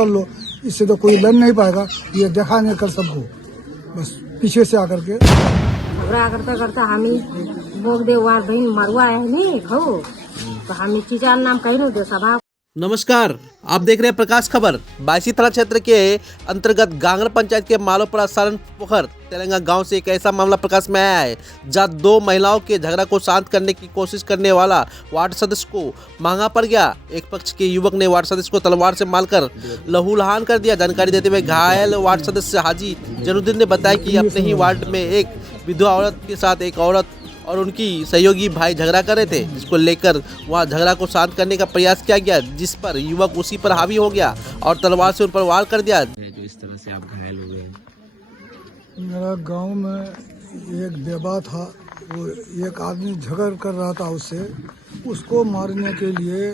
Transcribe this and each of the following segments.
कर लो, इससे तो कोई लड़ नहीं पाएगा। ये देखा नहीं कर सबको, बस पीछे से आकर के झगड़ा करता करता हामी बोग दे वार बहन मरवा है नहीं खाओ तो हामी चीजा नाम कहीं दे सभा। नमस्कार, आप देख रहे हैं प्रकाश खबर। बायसी थाना क्षेत्र के अंतर्गत गांगड़ पंचायत के मालोपड़ा सारण पोखर तेलंगाना गांव से एक ऐसा मामला प्रकाश में आया है जहां दो महिलाओं के झगड़ा को शांत करने की कोशिश करने वाला वार्ड सदस्य को महंगा पड़ गया। एक पक्ष के युवक ने वार्ड सदस्य को तलवार से मारकर लहूलुहान कर दिया। जानकारी देते हुए घायल वार्ड सदस्य हाजी जनुद्दीन ने बताया कि अपने ही वार्ड में एक विधवा औरत के साथ एक औरत और उनकी सहयोगी भाई झगड़ा कर रहे थे, जिसको लेकर वहां झगड़ा को शांत करने का प्रयास किया गया, जिस पर युवक उसी पर हावी हो गया और तलवार से उन पर वार कर दिया। जो इस तरह से आप घायल हो गए। मेरा गांव में एक बेवा था, वो एक आदमी झगड़ कर रहा था उससे, उसको मारने के लिए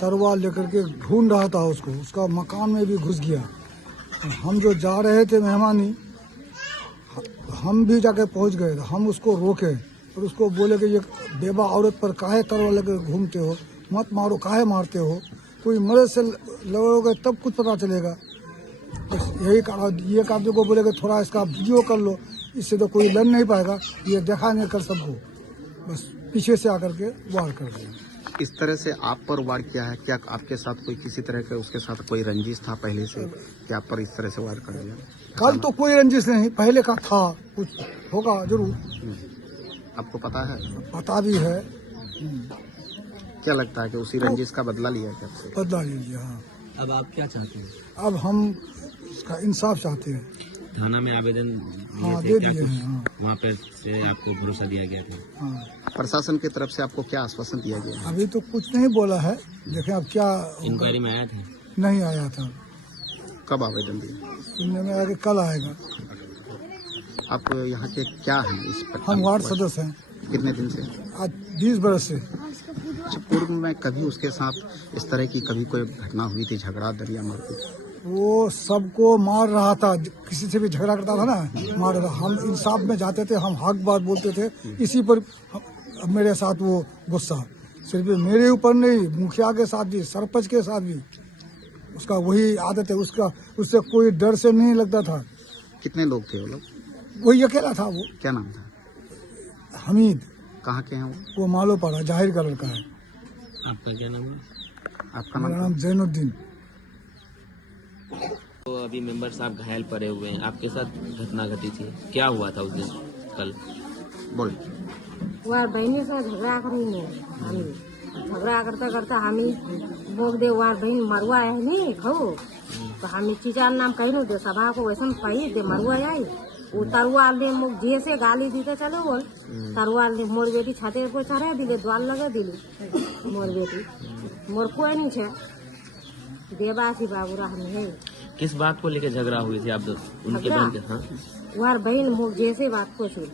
तलवार लेकर के ढूंढ रहा था उसको, उसका मकान में भी घुस गया। हम जो जा रहे थे मेहमानी, हम भी जाके पहुंच गए, हम उसको रोके और उसको बोले कि ये बेवा औरत पर काहे तलवार लेकर घूमते हो, मत मारो, काहे मारते हो, कोई मर्द से लगोगे तब कुछ पता चलेगा। बस यही कहा, ये आदमी को बोले कि थोड़ा इसका वीडियो कर लो, इससे तो कोई लड़ नहीं पाएगा। ये देखा नहीं कर सबको, बस पीछे से आकर के वार कर दिया। इस तरह से आप पर वार किया है, क्या आपके साथ कोई किसी तरह का उसके साथ कोई रंजिश था पहले से, क्या आप पर इस तरह से वार कर दिया? कल तो कोई रंजिश नहीं, पहले का था, कुछ होगा जरूर, आपको पता है? पता भी है। क्या लगता है कि उसी रंजिश का बदला लिया है क्या आपसे? बदला ले लिया। हाँ, अब आप क्या चाहते हैं? अब हम इसका इंसाफ चाहते हैं। थाना में आवेदन हाँ, दे दिए हैं। हाँ, वहाँ पर से आपको भरोसा दिया गया था? हाँ। प्रशासन की तरफ से आपको क्या आश्वासन दिया गया? अभी तो कुछ नहीं बोला है, देखें अब क्या होगा। इंक्वायरी में आया था? नहीं आया था, कब आवेदन दिया? सुनने में आया कि कल आएगा। आप यहाँ के क्या हैं इस पर? हम वार्ड सदस्य हैं। कितने दिन से? आज 20 बरस से। अच्छा, पूर्व में कभी उसके साथ इस तरह की कभी कोई घटना हुई थी, झगड़ा दरिया मारपीट? वो सबको मार रहा था, किसी से भी झगड़ा करता था ना, मार रहा। हम इंसाफ में जाते थे, हम हक बात बोलते थे, इसी पर मेरे साथ वो गुस्सा, सिर्फ मेरे ऊपर नहीं, मुखिया के साथ भी, सरपंच के साथ भी उसका वही आदत है। उसका उससे कोई डर से नहीं लगता था। कितने लोग थे वो लोग? वही अकेला था। वो क्या नाम था? हमीद। कहाँ के हैं वो? वो मालोपाड़ा जाहिर कलर का है। आपका क्या नाम है? आपका मेरा नाम? नाम जैनुद्दीन। तो अभी मेंबर साहब घायल पड़े हुए हैं, आपके साथ घटना घटी थी, क्या हुआ था उस दिन कल? बोल। वार बहनी से झगड़ा करी नहीं, हामी झगड़ा करता करता हामी बोग दे वार बहन मरवा है नहीं खाओ तो हामी चीजा नाम कहीं दे सभा को वैसे कही दे मरवा जाए। वो तलवार ले मुख जे से गाली दीते चले बोल, तलवार ले मोर बेटी छाते पर चढ़ा दिले, द्वार लगा दिले। मोर बेटी मोर कोई नहीं छे, देवासी बाबूरा हम है। किस बात को लेकर झगड़ा हुई थी आप दो उनके झगड़ा? बहन के? हाँ, वार बहन मुख जैसे बात को छे,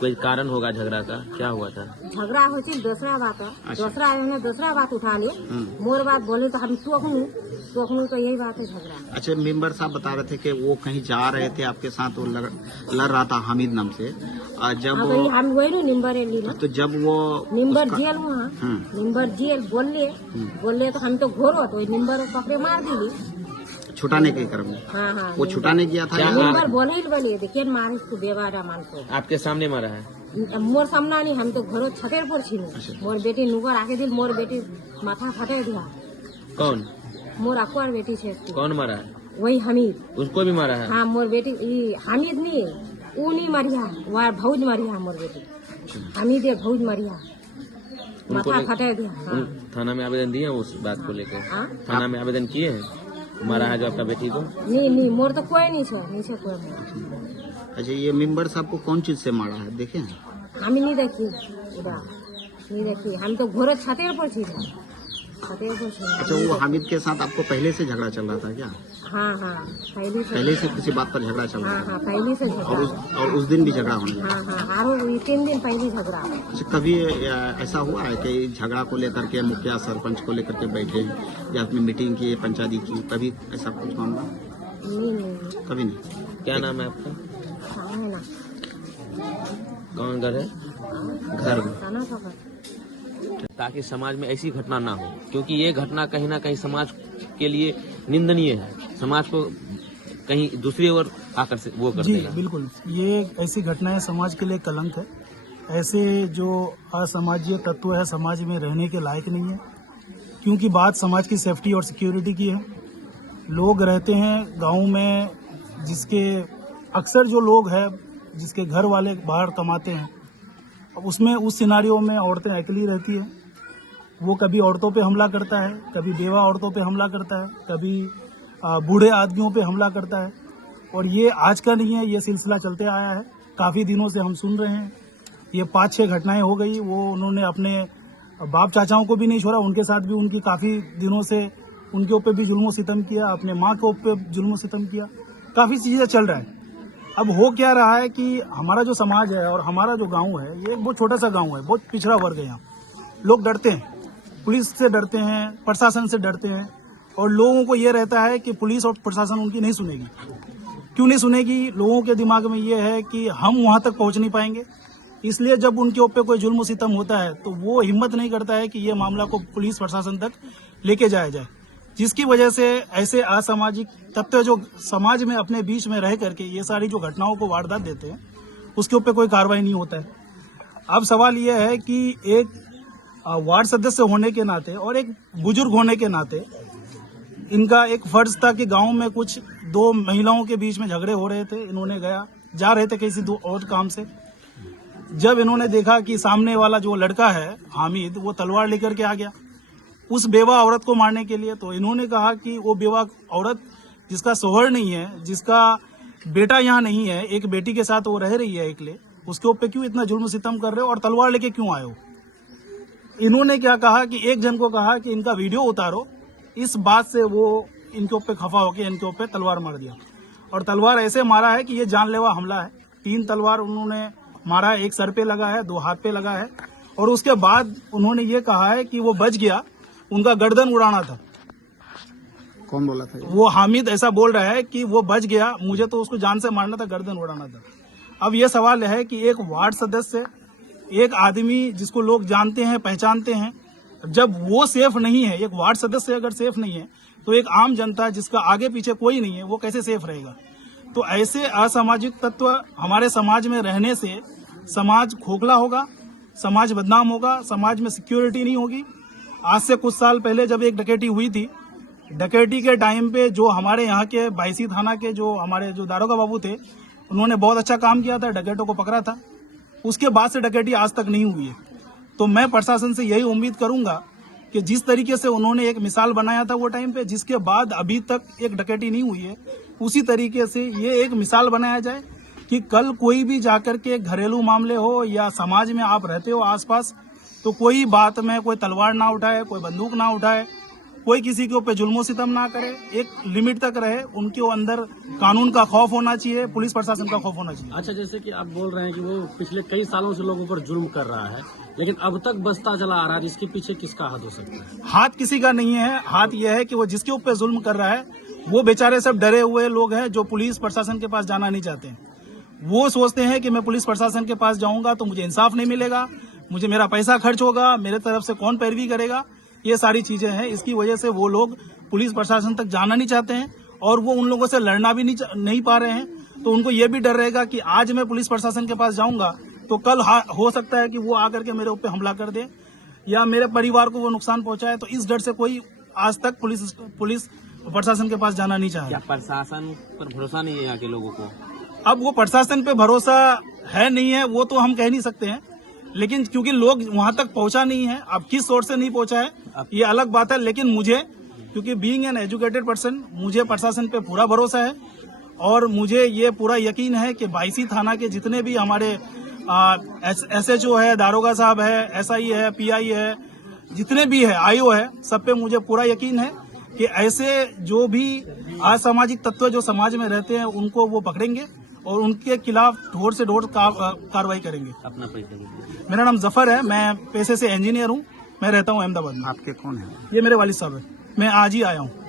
कोई कारण होगा झगड़ा का, क्या हुआ था? झगड़ा हो चल दूसरा बात है, दूसरा बात उठा लिए, मोर बात बोले तो हम टोकनू तो यही बात है झगड़ा। अच्छा, मेंबर साहब बता रहे थे कि वो कहीं जा रहे थे आपके साथ, वो लड़ रहा था हामिद नाम से। जब हाँ तो हम वही निम्बर लीना, तो जब वो निम्बर जेल वहाँ, निम्बर जेल बोले तो हम तो घोरो तो निम्बर पकड़े मार दिली। छुटाने के क्रम में? हाँ, वो छुटाने गया था? निम्बर बोले देखिए मारे इसको बेवारा मान को आपके सामने मारा है? मोर सामना नहीं, हम तो घरों छतेर पर छी। मोर बेटी नुगर आके दिल, मोर बेटी माथा फटे दिया। कौन? मोर अकबर बेटी छे। कौन मारा है? वही हमीद। उसको भी मारा है? हाँ, मोर बेटी हामिद नहीं, वो नहीं मरिया, वह भौज मरिया। मोर बेटी हमीद है, भौज मरिया, माथा फटे दिया। हाँ। थाना में आवेदन दिए उस बात को लेकर? हाँ? थाना में आवेदन किए हैं? मारा है जो आपका बेटी को? नहीं, मोर तो कोई नहीं छे कोई मोर। अच्छा, ये मेंबर साहब को कौन चीज से मारा है देखे हैं? हम नहीं देखी उधर, नहीं देखी, हम तो घोर छतेर पर छी, छतेर पर छी। अच्छा, वो हामिद के साथ आपको पहले से झगड़ा चल रहा था क्या? हाँ, पहले से किसी बात पर झगड़ा चल रहा था? हाँ, पहले से झगड़ा। और उस दिन भी झगड़ा होने लगा? हाँ, और 3 दिन पहले झगड़ा। अच्छा, कभी ऐसा हुआ है कि झगड़ा को लेकर के मुखिया सरपंच को लेकर के बैठे या अपनी मीटिंग की, पंचायती की, कभी ऐसा कुछ मामला? नहीं, कभी नहीं। क्या नाम है आपका? है ना, कौन घर है? घर में। खाना पका। ताकि समाज में ऐसी घटना ना हो, क्योंकि ये घटना कहीं ना कहीं समाज के लिए निंदनीय है, समाज को कहीं दूसरी ओर आकर्षित वो कर जी देगा। बिल्कुल, ये ऐसी घटनाएं समाज के लिए कलंक है। ऐसे जो असामाजिक तत्व है समाज में रहने के लायक नहीं है, क्योंकि बात समाज की सेफ्टी और सिक्योरिटी की है। लोग रहते हैं गांव में, जिसके अक्सर जो लोग हैं जिसके घर वाले बाहर कमाते हैं, अब उसमें उस सिनारियों में औरतें अकेली रहती है। वो कभी औरतों पे हमला करता है, कभी बेवा औरतों पे हमला करता है, कभी बूढ़े आदमियों पे हमला करता है। और ये आज का नहीं है, ये सिलसिला चलते आया है, काफ़ी दिनों से हम सुन रहे हैं। ये 5-6 घटनाएं हो गई। वो उन्होंने अपने बाप चाचाओं को भी नहीं छोड़ा, उनके साथ भी उनकी काफ़ी दिनों से उनके ऊपर भी जुल्म सितम किया, अपने माँ के ऊपर जुल्म सितम किया, काफ़ी चीज़ें चल रहा है। अब हो क्या रहा है कि हमारा जो समाज है और हमारा जो गांव है, ये बहुत छोटा सा गांव है, बहुत पिछड़ा वर्ग है। यहाँ लोग डरते हैं, पुलिस से डरते हैं, प्रशासन से डरते हैं, और लोगों को ये रहता है कि पुलिस और प्रशासन उनकी नहीं सुनेगी। क्यों नहीं सुनेगी? लोगों के दिमाग में ये है कि हम वहाँ तक पहुँच नहीं पाएंगे, इसलिए जब उनके ऊपर कोई जुल्म सितम होता है तो वो हिम्मत नहीं करता है कि ये मामला को पुलिस प्रशासन तक लेके जाया जाए, जिसकी वजह से ऐसे असामाजिक तत्व जो समाज में अपने बीच में रह करके ये सारी जो घटनाओं को वारदात देते हैं, उसके ऊपर कोई कार्रवाई नहीं होता है। अब सवाल यह है कि एक वार्ड सदस्य होने के नाते और एक बुजुर्ग होने के नाते इनका एक फर्ज था कि गांव में कुछ 2 महिलाओं के बीच में झगड़े हो रहे थे। इन्होंने जा रहे थे किसी और काम से। जब इन्होंने देखा कि सामने वाला जो लड़का है हामिद, वो तलवार लेकर के आ गया उस बेवा औरत को मारने के लिए, तो इन्होंने कहा कि वो बेवा औरत जिसका शोहर नहीं है, जिसका बेटा यहाँ नहीं है, एक बेटी के साथ वो रह रही है अकेले, उसके ऊपर क्यों इतना जुल्म सितम कर रहे हो और तलवार लेके क्यों आए हो? इन्होंने क्या कहा कि एक जन को कहा कि इनका वीडियो उतारो। इस बात से वो इनके ऊपर खफा होकर इनके ऊपर तलवार मार दिया, और तलवार ऐसे मारा है कि ये जानलेवा हमला है। 3 तलवार उन्होंने मारा है, एक सर पे लगा है, 2 हाथ पे लगा है, और उसके बाद उन्होंने ये कहा है कि वो बच गया, उनका गर्दन उड़ाना था। कौन बोला था? वो हामिद ऐसा बोल रहा है कि वो बच गया, मुझे तो उसको जान से मारना था, गर्दन उड़ाना था। अब ये सवाल है कि एक वार्ड सदस्य, एक आदमी जिसको लोग जानते हैं, पहचानते हैं, जब वो सेफ नहीं है, एक वार्ड सदस्य अगर सेफ नहीं है, तो एक आम जनता जिसका आगे पीछे कोई नहीं है, वो कैसे सेफ रहेगा? तो ऐसे असामाजिक तत्व हमारे समाज में रहने से समाज खोखला होगा, समाज बदनाम होगा, समाज में सिक्योरिटी नहीं होगी। आज से कुछ साल पहले जब एक डकैती हुई थी, डकैती के टाइम पे जो हमारे यहाँ के बायसी थाना के जो हमारे जो दारोगा बाबू थे, उन्होंने बहुत अच्छा काम किया था, डकैतों को पकड़ा था। उसके बाद से डकैती आज तक नहीं हुई है। तो मैं प्रशासन से यही उम्मीद करूंगा कि जिस तरीके से उन्होंने एक मिसाल बनाया था वो टाइम पे, जिसके बाद अभी तक एक डकैती नहीं हुई है, उसी तरीके से ये एक मिसाल बनाया जाए कि कल कोई भी जाकर के घरेलू मामले हो या समाज में आप रहते हो आसपास, तो कोई बात में कोई तलवार ना उठाए, कोई बंदूक ना उठाए, कोई किसी के ऊपर जुल्म सितम ना करे, एक लिमिट तक रहे। उनके अंदर कानून का खौफ होना चाहिए, पुलिस प्रशासन का खौफ होना चाहिए। अच्छा, जैसे कि आप बोल रहे हैं कि वो पिछले कई सालों से लोगों पर जुल्म कर रहा है, लेकिन अब तक बसता चला आ रहा है, इसके पीछे किसका हाथ हो सकता है? हाथ किसी का नहीं है। हाथ यह है कि वो जिसके ऊपर जुल्म कर रहा है, वो बेचारे सब डरे हुए लोग हैं जो पुलिस प्रशासन के पास जाना नहीं चाहते हैं। वो सोचते हैं कि मैं पुलिस प्रशासन के पास जाऊंगा तो मुझे इंसाफ नहीं मिलेगा, मुझे मेरा पैसा खर्च होगा, मेरे तरफ से कौन पैरवी करेगा, ये सारी चीजें हैं। इसकी वजह से वो लोग पुलिस प्रशासन तक जाना नहीं चाहते हैं, और वो उन लोगों से लड़ना भी नहीं पा रहे हैं। तो उनको ये भी डर रहेगा कि आज मैं पुलिस प्रशासन के पास जाऊंगा तो कल हो सकता है कि वो आकर के मेरे ऊपर हमला कर दे या मेरे परिवार को वो नुकसान पहुंचाए। तो इस डर से कोई आज तक पुलिस प्रशासन के पास जाना नहीं चाह रहा। क्या प्रशासन पर भरोसा नहीं है यहाँ के लोगों को? अब वो प्रशासन पे भरोसा है नहीं है वो तो हम कह नहीं सकते हैं, लेकिन क्योंकि लोग वहां तक पहुंचा नहीं है, अब किस सोर्स से नहीं पहुंचा है ये अलग बात है। लेकिन मुझे, क्योंकि बीइंग एन एजुकेटेड पर्सन, मुझे प्रशासन पे पूरा भरोसा है, और मुझे ये पूरा यकीन है कि बायसी थाना के जितने भी हमारे SHO है, दारोगा साहब है, SI है, PI है, जितने भी है, IO है, सब पे मुझे पूरा यकीन है कि ऐसे जो भी असामाजिक तत्व जो समाज में रहते हैं उनको वो पकड़ेंगे और उनके खिलाफ ढोर से ढोर कार्रवाई करेंगे। अपना परिचय? मेरा नाम जफर है, मैं पेशे से इंजीनियर हूँ, मैं रहता हूँ अहमदाबाद में। आपके कौन है? ये मेरे वालिद साहब है, मैं आज ही आया हूँ।